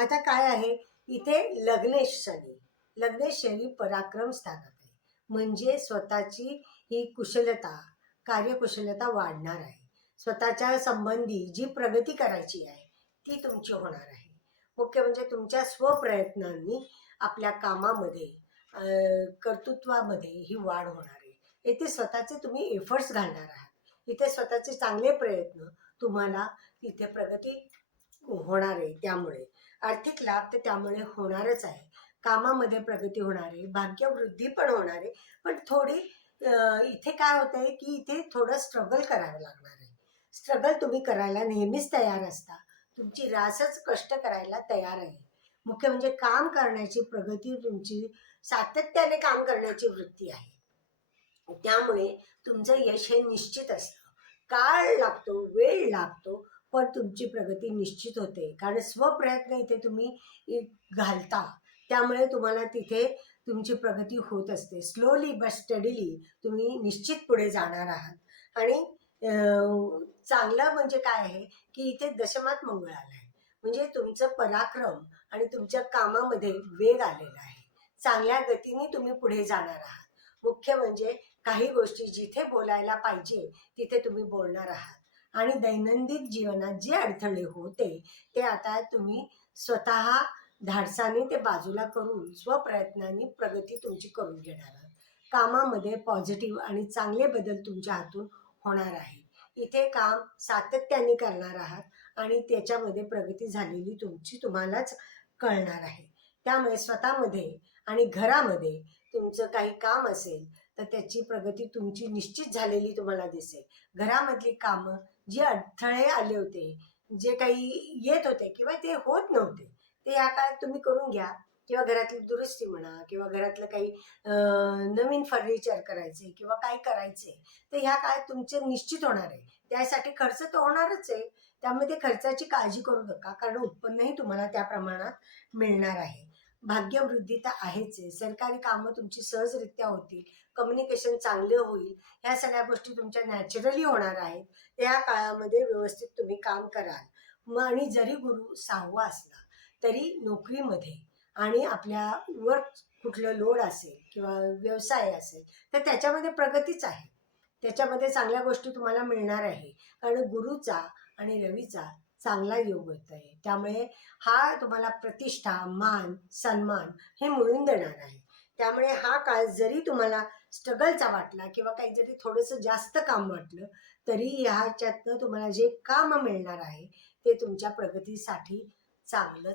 आता काय आहे इथे लग्नेश शनी. लग्नेश शनी पराक्रम स्थानात आहे, म्हणजे स्वतःची ही कुशलता, कार्यकुशलता वाढणार आहे. स्वतःच्या संबंधी जी प्रगती करायची आहे ती तुमची होणार आहे. मुख्य म्हणजे तुमच्या स्वप्रयत्नांनी आपल्या कामामध्ये, कर्तृत्वामध्ये ही वाढ होणार आहे. इथे स्वतःचे तुम्ही एफर्ट्स घालणार आहात. इथे स्वतःचे चांगले प्रयत्न तुम्हाला इथे प्रगती होणार आहे. त्यामुळे आर्थिक लाभ तर त्यामुळे होणारच आहे. कामामध्ये प्रगती होणार आहे, भाग्यवृद्धी पण होणार आहे. पण थोडी इथे काय होत आहे की इथे थोडं स्ट्रगल करावं लागणार आहे. स्ट्रगल तुम्ही करायला नेहमीच तयार असता. तुमची रासच कष्ट करायला तयार आहे. मुख्य म्हणजे काम करण्याची प्रगती तुमची, सातत्याने काम करण्याची वृत्ती आहे. त्यामुळे तुमचं यश हे निश्चित असतं. काळ लागतो, वेळ लागतो, पण तुमची प्रगती निश्चित होते. कारण स्वप्रयत्न इथे तुम्ही घालता, त्यामुळे तुम्हाला तिथे तुमची प्रगती होत असते. स्लोली बट स्टडीली तुम्ही निश्चित पुढे जाणार आहात. आणि चांगलं म्हणजे काय आहे की इथे दशमात मंगळ आला आहे, म्हणजे तुमचं पराक्रम आणि तुमच्या कामामध्ये वेग आलेला आहे. चांगल्या गतीने तुम्ही पुढे जाणार आहात. मुख्य म्हणजे काही गोष्टी जिथे बोलायला पाहिजे तिथे तुम्ही बोलणार आहात. आणि दैनंदिन जीवनात जे अडथळे होते ते आता तुम्ही स्वतः धाडसाने ते बाजूला करून स्वप्रयत्नांनी प्रगती तुमची करून घेणार आहात. कामामध्ये पॉझिटिव्ह आणि चांगले बदल तुमच्या हातून होणार आहे. इथे काम सातत्याने करणार आहात आणि त्याच्यामध्ये प्रगती झालेली तुमची तुम्हालाच कळणार आहे. त्यामुळे स्वतःमध्ये आणि घरामध्ये तुमचं काही काम असेल तर त्याची प्रगती तुमची निश्चित झालेली तुम्हाला दिसेल. घरामधली कामं जे अडथळे आले होते, जे काही येत होते किंवा ते होत नव्हते, ते या काळात तुम्ही करून घ्या. किंवा घरातली दुरुस्ती म्हणा, किंवा घरातलं काही नवीन फर्निचर करायचे किंवा काय करायचे, तर ह्या काळात तुमचे निश्चित होणार आहे. त्यासाठी खर्च तर होणारच आहे. त्यामध्ये खर्चाची काळजी करू नका, कारण उत्पन्नही तुम्हाला त्या प्रमाणात मिळणार आहे. भाग्यवृद्धी तर आहेच आहे. सरकारी कामं तुमची सहजरित्या होतील, कम्युनिकेशन चांगले होईल, ह्या सगळ्या गोष्टी तुमच्या नॅचरली होणार आहेत. त्या काळामध्ये व्यवस्थित तुम्ही काम कराल. मग आणि जरी गुरु 6वा असला तरी नोकरीमध्ये आणि आपल्या वर्क कुठलं लोड असेल किंवा व्यवसाय असेल तर त्याच्यामध्ये प्रगतीच आहे. त्याच्यामध्ये चांगल्या गोष्टी तुम्हाला मिळणार आहे, कारण गुरुचा आणि रवीचा चांगला योग होत आहे. त्यामुळे हा तुम्हाला प्रतिष्ठा, मान, सन्मान हे मिळवून देणार आहे. त्यामुळे हा काळ जरी तुम्हाला स्ट्रगलचा वाटला किंवा काही जरी थोडंसं जास्त काम वाटलं, तरी ह्याच्यातनं तुम्हाला जे काम मिळणार आहे ते तुमच्या प्रगतीसाठी चांगलं